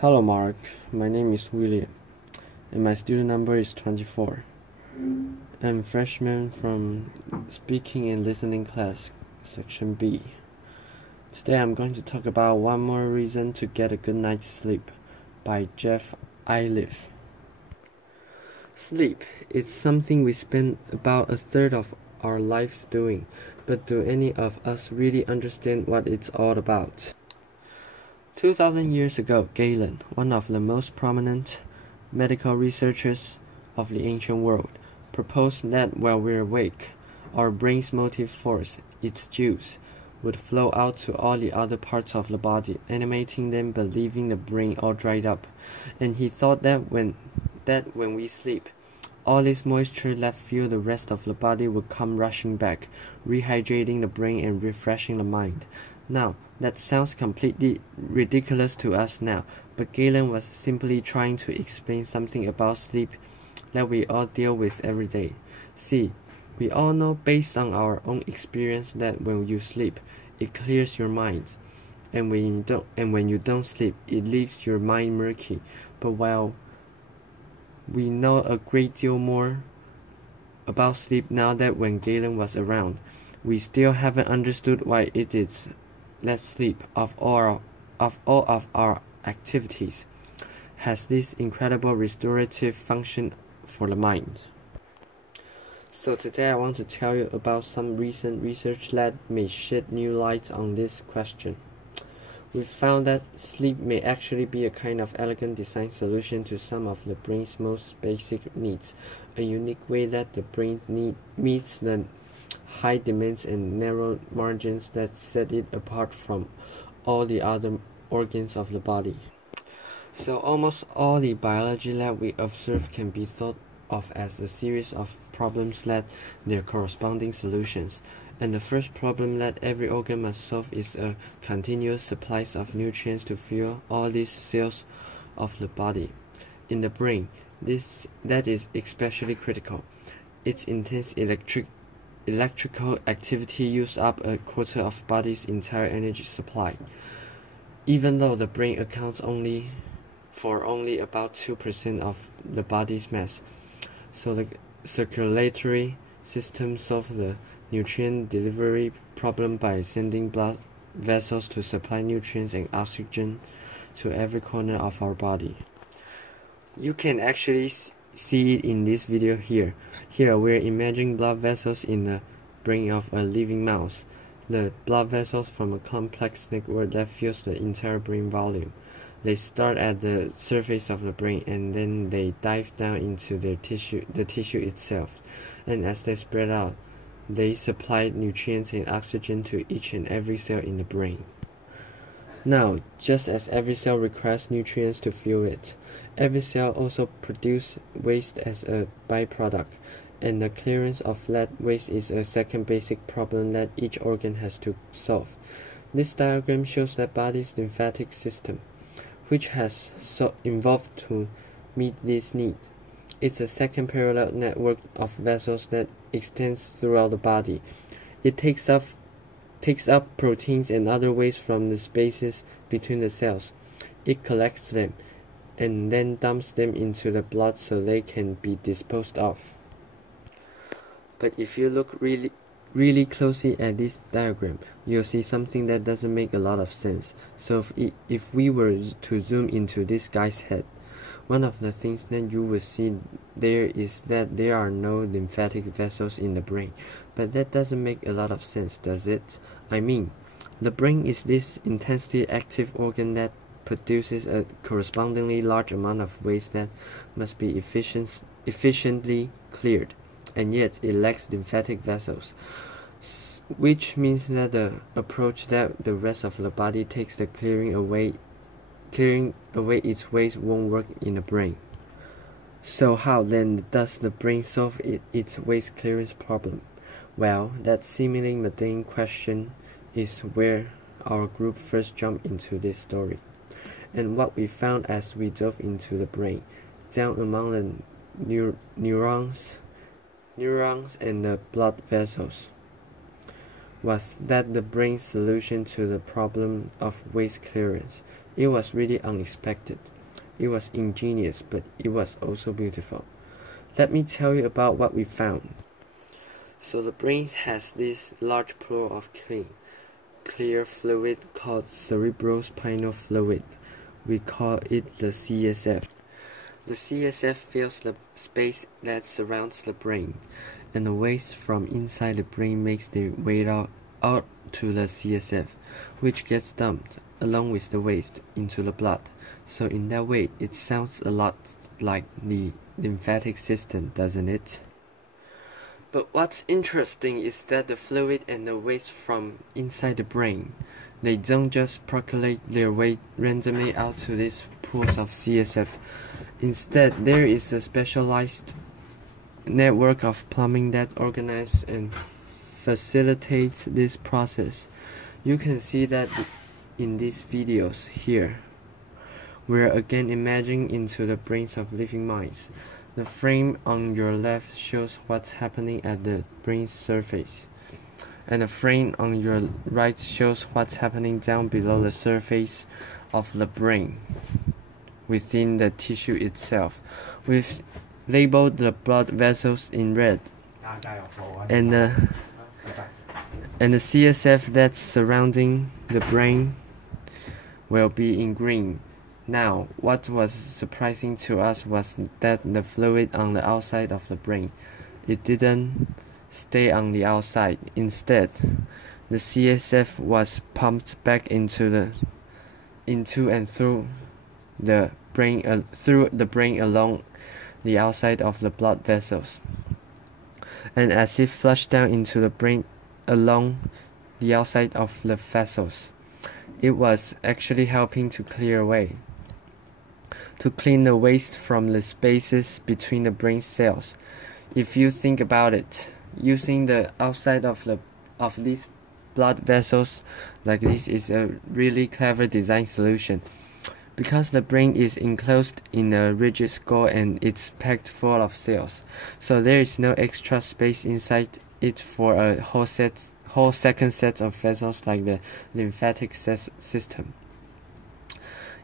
Hello Mark, my name is William, and my student number is 24. I'm freshman from Speaking and Listening class, section B. Today I'm going to talk about One More Reason to Get a Good Night's Sleep by Jeff Iliff. Sleep is something we spend about a third of our lives doing, but do any of us really understand what it's all about? 2,000 years ago, Galen, one of the most prominent medical researchers of the ancient world, proposed that while we're awake, our brain's motive force, its juice, would flow out to all the other parts of the body, animating them but leaving the brain all dried up. And he thought that when we sleep, all this moisture left fuel the rest of the body would come rushing back, rehydrating the brain and refreshing the mind. Now, that sounds completely ridiculous to us now, but Galen was simply trying to explain something about sleep that we all deal with every day. See, we all know based on our own experience that when you sleep, it clears your mind, and when you don't sleep, it leaves your mind murky. But while we know a great deal more about sleep now that when Galen was around, we still haven't understood why it is that sleep, of all of our activities, has this incredible restorative function for the mind. So today I want to tell you about some recent research that may shed new light on this question. We found that sleep may actually be a kind of elegant design solution to some of the brain's most basic needs, a unique way that the brain meets the high demands and narrow margins that set it apart from all the other organs of the body. So almost all the biology that we observe can be thought of as a series of problems that their corresponding solutions. And the first problem that every organ must solve is a continuous supply of nutrients to fuel all these cells of the body. In the brain, that is especially critical. Its intense electrical activity uses up a quarter of body's entire energy supply, even though the brain accounts for only about 2% of the body's mass. So the circulatory system solves the nutrient delivery problem by sending blood vessels to supply nutrients and oxygen to every corner of our body. You can actually see it in this video here. Here we're imagining blood vessels in the brain of a living mouse. The blood vessels form a complex network that fills the entire brain volume. They start at the surface of the brain and then they dive down into the tissue itself. And as they spread out, they supply nutrients and oxygen to each and every cell in the brain. Now, just as every cell requires nutrients to fuel it, every cell also produces waste as a byproduct, and the clearance of that waste is a second basic problem that each organ has to solve. This diagram shows the body's lymphatic system, which has evolved to meet this need. It's a second parallel network of vessels that extends throughout the body. It takes up proteins and other waste from the spaces between the cells. It collects them and then dumps them into the blood so they can be disposed of. But if you look really closely at this diagram, you'll see something that doesn't make a lot of sense. So if we were to zoom into this guy's head, one of the things that you will see there is that there are no lymphatic vessels in the brain. But that doesn't make a lot of sense, does it? I mean, the brain is this intensely active organ that produces a correspondingly large amount of waste that must be efficiently cleared, and yet it lacks lymphatic vessels, which means that the approach that the rest of the body takes to clearing away its waste won't work in the brain. So how then does the brain solve its waste clearance problem? Well, that seemingly mundane question is where our group first jumped into this story. And what we found as we dove into the brain, down among the neurons and the blood vessels, was that the brain's solution to the problem of waste clearance. It was really unexpected. It was ingenious, but it was also beautiful. Let me tell you about what we found. So the brain has this large pool of clear fluid called cerebrospinal fluid. We call it the CSF. The CSF fills the space that surrounds the brain, and the waste from inside the brain makes their way out to the CSF, which gets dumped, along with the waste, into the blood. So in that way, it sounds a lot like the lymphatic system, doesn't it? But what's interesting is that the fluid and the waste from inside the brain, they don't just percolate their way randomly out to these pools of CSF. Instead, there is a specialized network of plumbing that organizes and facilitates this process. You can see that in these videos here. We're again imaging into the brains of living mice. The frame on your left shows what's happening at the brain's surface, and the frame on your right shows what's happening down below the surface of the brain, within the tissue itself. We've labeled the blood vessels in red, and the CSF that's surrounding the brain will be in green. Now, what was surprising to us was that the fluid on the outside of the brain, it didn't stay on the outside. Instead, the CSF was pumped back into and through the brain along the outside of the blood vessels, and as if flushed down into the brain along the outside of the vessels. It was actually helping to clean the waste from the spaces between the brain cells. If you think about it, using the outside of these blood vessels like this is a really clever design solution, because the brain is enclosed in a rigid skull and it's packed full of cells, so there is no extra space inside it for a whole second set of vessels like the lymphatic system.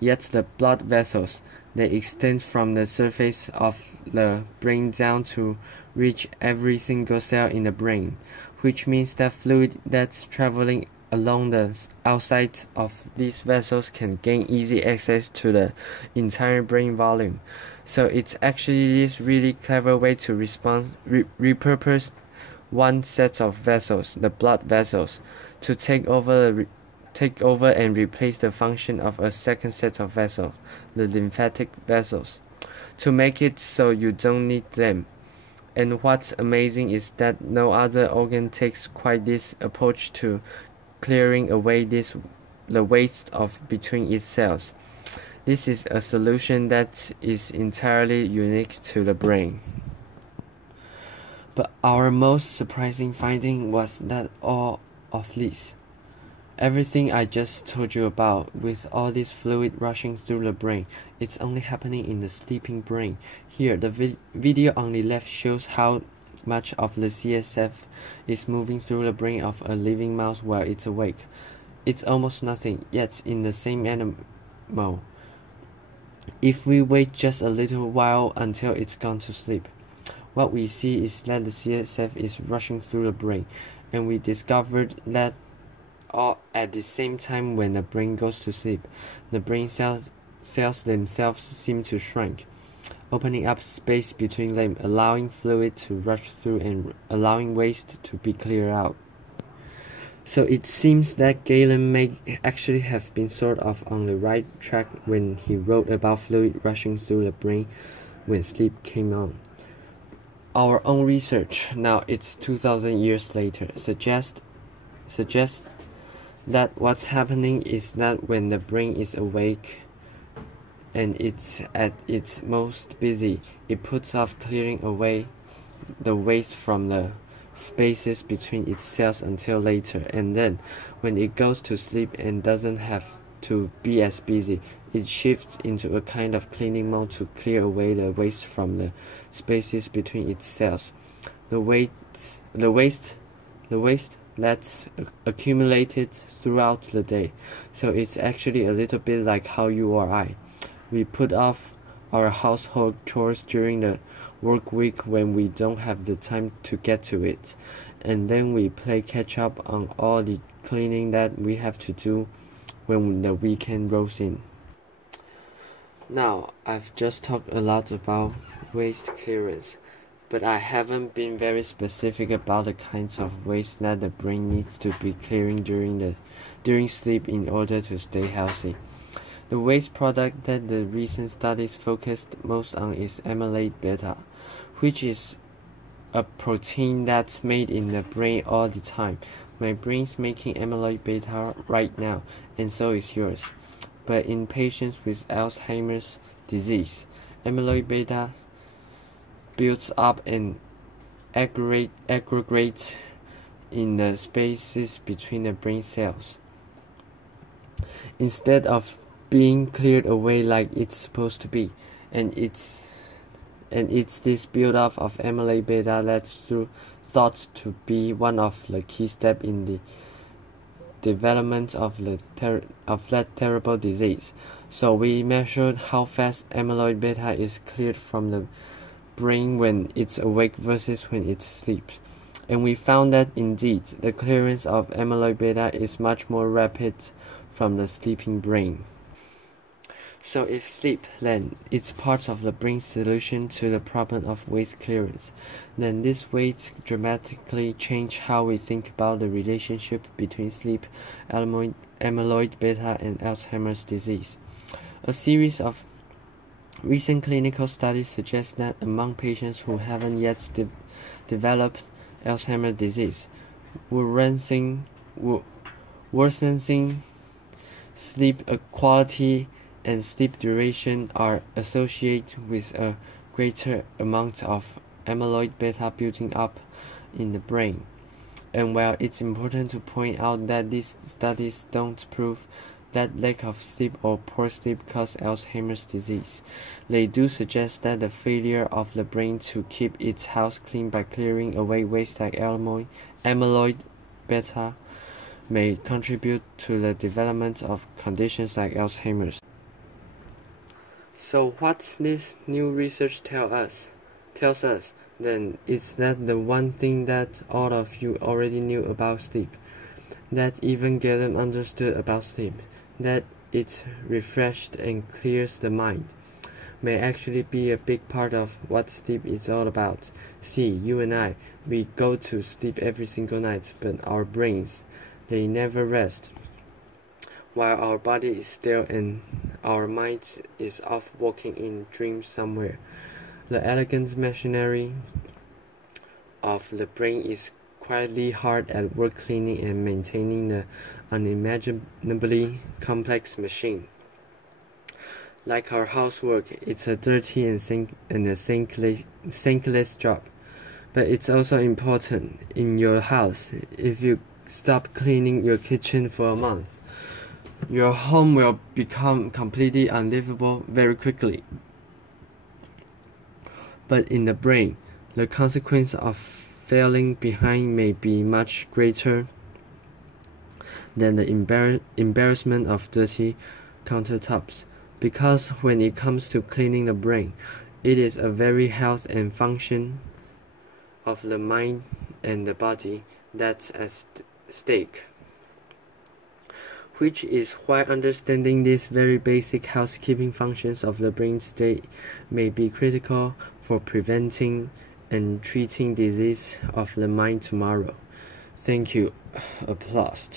Yet the blood vessels, they extend from the surface of the brain down to reach every single cell in the brain, which means that fluid that's traveling along the outside of these vessels can gain easy access to the entire brain volume. So it's actually this really clever way to repurpose one set of vessels, the blood vessels, to take over and replace the function of a second set of vessels, the lymphatic vessels, to make it so you don't need them. And what's amazing is that no other organ takes quite this approach to clearing away the waste of between its cells. This is a solution that is entirely unique to the brain. But our most surprising finding was that all of this, everything I just told you about, with all this fluid rushing through the brain, it's only happening in the sleeping brain. Here, the video on the left shows how much of the CSF is moving through the brain of a living mouse while it's awake. It's almost nothing, yet in the same animal, if we wait just a little while until it's gone to sleep, what we see is that the CSF is rushing through the brain, and we discovered that all at the same time when the brain goes to sleep, the brain cells themselves seem to shrink, opening up space between them, allowing fluid to rush through and allowing waste to be cleared out. So it seems that Galen may actually have been sort of on the right track when he wrote about fluid rushing through the brain when sleep came on. Our own research, now it's 2,000 years later, suggests that what's happening is that when the brain is awake and it's at its most busy, it puts off clearing away the waste from the spaces between its cells until later, and then when it goes to sleep and doesn't have to be as busy, it shifts into a kind of cleaning mode to clear away the waste from the spaces between its cells. The waste that's accumulated throughout the day. So it's actually a little bit like how you or I. We put off our household chores during the work week when we don't have the time to get to it, and then we play catch up on all the cleaning that we have to do when the weekend rolls in. Now, I've just talked a lot about waste clearance, but I haven't been very specific about the kinds of waste that the brain needs to be clearing during sleep in order to stay healthy. The waste product that the recent studies focused most on is amyloid beta, which is a protein that's made in the brain all the time. My brain's making amyloid beta right now, and so is yours. But in patients with Alzheimer's disease, amyloid beta builds up and aggregates in the spaces between the brain cells, instead of being cleared away like it's supposed to be. And it's this build-up of amyloid beta that's thought to be one of the key steps in the development of that terrible disease. So we measured how fast amyloid beta is cleared from the brain when it's awake versus when it sleeps. And we found that indeed the clearance of amyloid beta is much more rapid from the sleeping brain. So if sleep, then, is part of the brain's solution to the problem of waste clearance, then this waste dramatically change how we think about the relationship between sleep, amyloid beta, and Alzheimer's disease. A series of recent clinical studies suggest that among patients who haven't yet developed Alzheimer's disease, worsening sleep quality and sleep duration are associated with a greater amount of amyloid beta building up in the brain. And while it's important to point out that these studies don't prove that lack of sleep or poor sleep cause Alzheimer's disease, they do suggest that the failure of the brain to keep its house clean by clearing away waste like amyloid beta may contribute to the development of conditions like Alzheimer's. So what's this new research tells us then is that the one thing that all of you already knew about sleep, that even Galen understood about sleep, that it refreshed and clears the mind, may actually be a big part of what sleep is all about. See, you and I, we go to sleep every single night, but our brains, they never rest. While our body is still and our mind is off walking in dreams somewhere, the elegant machinery of the brain is quietly hard at work cleaning and maintaining the unimaginably complex machine. Like our housework, it's a dirty and thankless job, but it's also important. In your house, if you stop cleaning your kitchen for a month, your home will become completely unlivable very quickly. But in the brain, the consequence of failing behind may be much greater than the embarrassment of dirty countertops, because when it comes to cleaning the brain, it is a very health and function of the mind and the body that's at stake. Which is why understanding these very basic housekeeping functions of the brain today may be critical for preventing and treating disease of the mind tomorrow. Thank you. Applause.